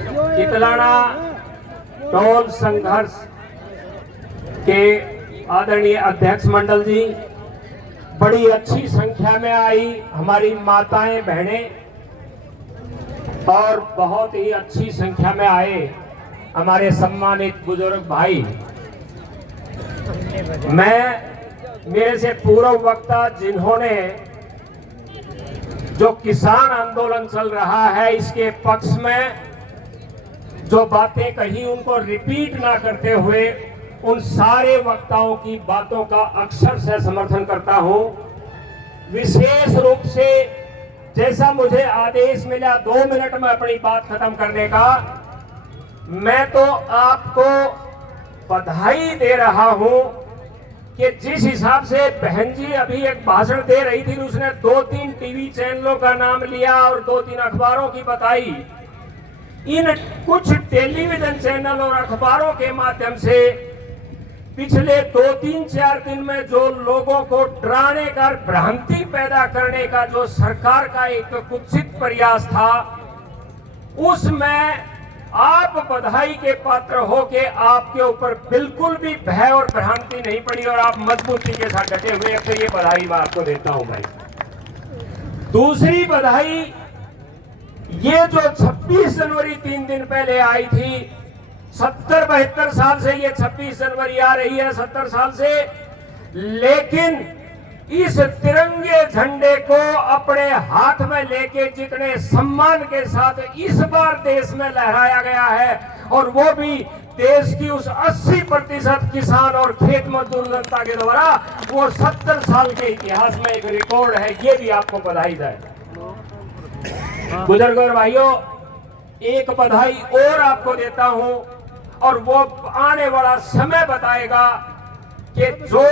Kitlana toll संघर्ष के आदरणीय अध्यक्ष मंडल जी, बड़ी अच्छी संख्या में आई हमारी माताएं बहनें और बहुत ही अच्छी संख्या में आए हमारे सम्मानित बुजुर्ग भाई। मेरे से पूर्व वक्ता जिन्होंने जो किसान आंदोलन चल रहा है इसके पक्ष में जो बातें कही उनको रिपीट ना करते हुए उन सारे वक्ताओं की बातों का अक्षर से समर्थन करता हूं। विशेष रूप से जैसा मुझे आदेश मिला 2 मिनट में अपनी बात खत्म करने का, मैं तो आपको बधाई दे रहा हूं कि जिस हिसाब से बहन जी अभी एक भाषण दे रही थी, उसने 2-3 टीवी चैनलों का नाम लिया और 2-3 अखबारों की बताई। इन कुछ टेलीविजन चैनल और अखबारों के माध्यम से पिछले 2-3-4 दिन में जो लोगों को डराने का, भ्रांति पैदा करने का जो सरकार का एक कुत्सित प्रयास था, उसमें आप बधाई के पात्र हो कि आपके ऊपर बिल्कुल भी भय और भ्रांति नहीं पड़ी और आप मजबूती के साथ डटे हुए। अब तो ये बधाई मैं आपको देता हूं भाई। दूसरी बधाई, ये जो 26 जनवरी 3 दिन पहले आई थी, 70-72 साल से ये 26 जनवरी आ रही है, 70 साल से, लेकिन इस तिरंगे झंडे को अपने हाथ में लेके जितने सम्मान के साथ इस बार देश में लहराया गया है, और वो भी देश की उस 80% किसान और खेत मजदूर जनता के द्वारा, वो 70 साल के इतिहास में एक रिकॉर्ड है। ये भी आपको बधाई जाए। बुजुर्गों और भाइयों, एक बधाई और आपको देता हूं और वो आने वाला समय बताएगा कि जो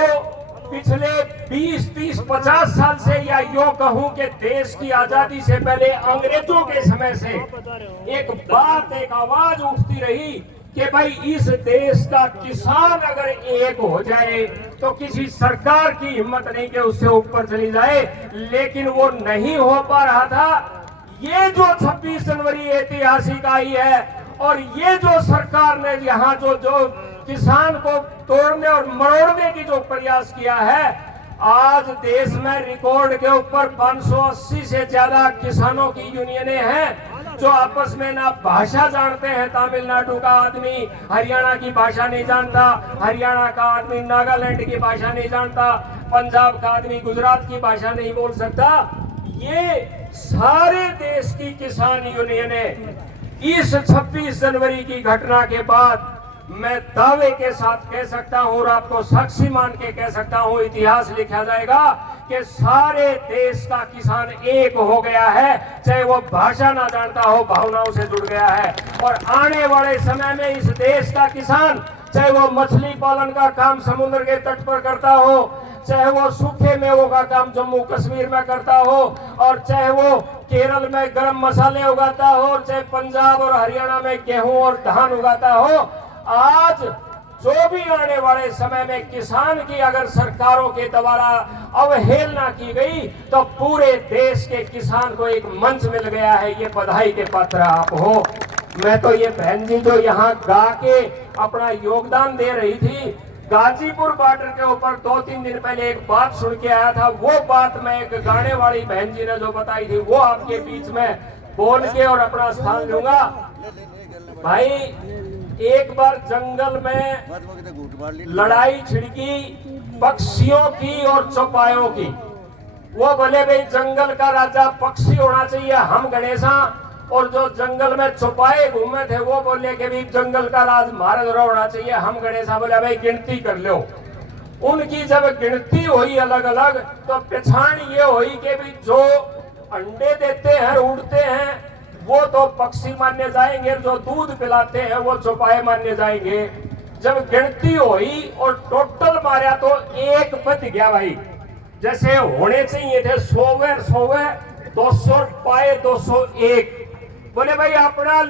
पिछले 20-30-50 साल से, या यूं कहूं कि देश की आजादी से पहले अंग्रेजों के समय से एक बात, एक आवाज उठती रही कि भाई इस देश का किसान अगर एक हो जाए तो किसी सरकार की हिम्मत नहीं कि उससे ऊपर चली जाए, लेकिन वो नहीं हो पा रहा था। ये जो 26 जनवरी ऐतिहासिक आई है और ये जो सरकार ने यहाँ जो किसान को तोड़ने और मरोड़ने की जो प्रयास किया है, आज देश में रिकॉर्ड के ऊपर 580 से ज्यादा किसानों की यूनियनें हैं जो आपस में ना भाषा जानते हैं। तमिलनाडु का आदमी हरियाणा की भाषा नहीं जानता, हरियाणा का आदमी नागालैंड की भाषा नहीं जानता, पंजाब का आदमी गुजरात की भाषा नहीं बोल सकता। ये सारे देश की किसान यूनियनें इस 26 जनवरी की घटना के बाद मैं दावे के साथ कह सकता हूं और आपको साक्षी मान के कह सकता हूं, इतिहास लिखा जाएगा कि सारे देश का किसान एक हो गया है, चाहे वो भाषा ना जानता हो, भावनाओं से जुड़ गया है। और आने वाले समय में इस देश का किसान, चाहे वो मछली पालन का काम समुद्र के तट पर करता हो, चाहे वो सूखे मेवों का काम जम्मू कश्मीर में करता हो, और चाहे वो केरल में गरम मसाले उगाता हो, और चाहे पंजाब और हरियाणा में गेहूं और धान उगाता हो, आज जो भी आने वाले समय में किसान की अगर सरकारों के द्वारा अवहेलना की गई तो पूरे देश के किसान को एक मंच मिल गया है। ये बधाई के पात्र आप हो। मैं तो ये बहन जी जो यहाँ गा के अपना योगदान दे रही थी, गाजीपुर बॉर्डर के ऊपर 2-3 दिन पहले एक बात सुन के आया था, वो बात मैं एक गाने वाली बहन जी ने जो बताई थी वो आपके बीच में बोल के और अपना स्थान लूंगा। भाई, एक बार जंगल में लड़ाई छिड़की पक्षियों की और चौपायों की। वो बोले भाई जंगल का राजा पक्षी होना चाहिए, हम गणेशा, और जो जंगल में चौपाए घूमे थे वो बोले कि भाई जंगल का राज महाराज होना चाहिए, हम गणेशा। बोले भाई गिनती कर लो। उनकी जब गिनती हुई अलग अलग तो पहचान ये हुई कि भाई जो अंडे देते हैं, उड़ते हैं, वो तो पक्षी माने जाएंगे, जो दूध पिलाते हैं वो चौपाए माने जाएंगे। जब गिनती हुई और टोटल मारा तो एक बच गया भाई, जैसे होने चाहिए थे 100 200 पाए 201। बोले भाई अपना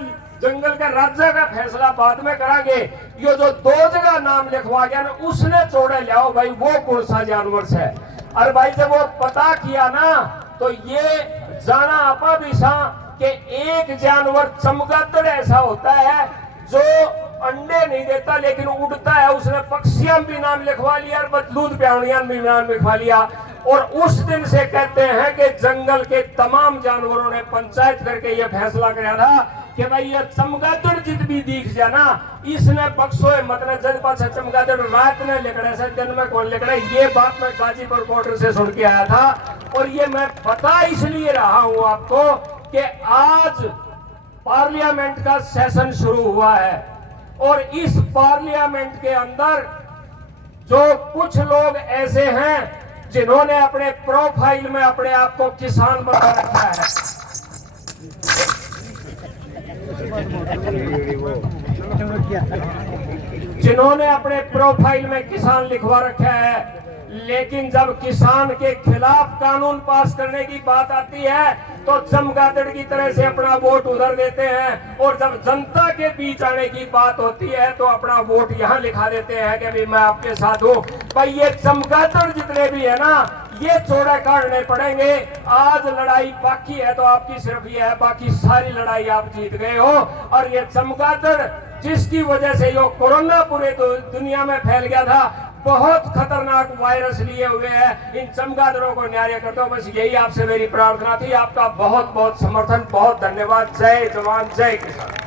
जंगल के राजा का फैसला बाद में करांगे, ये जो 2 जगह नाम लिखवा गया ना उसने चौड़े लाओ भाई, वो कौन सा जानवर है। और भाई जब वो पता किया ना तो ये जाना आपा दिशा कि एक जानवर चमगादड़ ऐसा होता है जो अंडे नहीं देता लेकिन उड़ता है। उसने पक्षियां भी नाम लिखवा लिया और दूध प्यावनियां भी नाम लिखवा लिया। और उस दिन से कहते हैं कि जंगल के तमाम जानवरों ने पंचायत करके यह फैसला किया था कि भाई ये चमगादड़ जित भी दिख जाए ना, इसने बक्सो मतलब जज पास चमगादड़ रात में लिखड़े से दिन में कौन लिखड़े। ये बात मैं गाजीपुर कोर्ट से सुन के आया था और ये मैं बता इसलिए रहा हूं आपको कि आज पार्लियामेंट का सेशन शुरू हुआ है और इस पार्लियामेंट के अंदर जो कुछ लोग ऐसे हैं जिन्होंने अपने प्रोफाइल में अपने आप को किसान बना रखा है, जिन्होंने अपने प्रोफाइल में किसान लिखवा रखा है, लेकिन जब किसान के खिलाफ कानून पास करने की बात आती है तो चमगादड़ की तरह से अपना वोट उधर देते हैं। और जब जनता के बीच आने की बात होती है तो अपना वोट यहाँ लिखा देते हैं कि भाई मैं आपके साथ हूँ। भाई ये चमगादड़ जितने भी है ना, ये चौड़े काटने पड़ेंगे। आज लड़ाई बाकी है तो आपकी सिर्फ ये है, बाकी सारी लड़ाई आप जीत गए हो। और ये चमगादड़ जिसकी वजह से ये कोरोना पूरे दुनिया में फैल गया था, बहुत खतरनाक वायरस लिए हुए हैं, इन चमगादड़ों को न्याय करते हो। बस यही आपसे मेरी प्रार्थना थी। आपका बहुत बहुत समर्थन, बहुत धन्यवाद। जय जवान जय किसान।